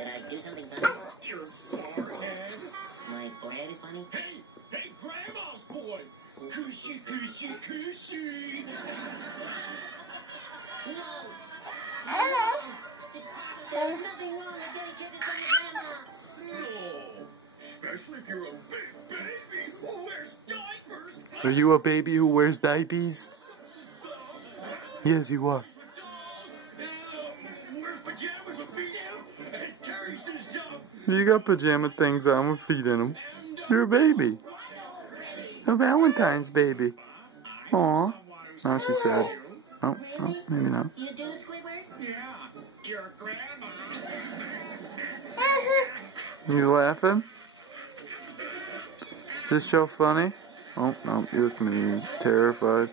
Did I do something funny? Your forehead. My forehead is funny? Hey, Grandma's boy. Cushy, cushy, cushy. No! Hello! There's nothing wrong with getting kisses from your grandma! No. Especially if you're a big baby who wears diapers. Are you a baby who wears diapers? Yes, you are. Wears pajamas with feet in and carries his You got pajama things on with feet in them. You're a baby. A Valentine's baby. Aw. Oh, she said. Oh, maybe not. You do, Squidward? Yeah, your grandma. You laughing? Is this show funny? Oh, no, you look mean. Terrified.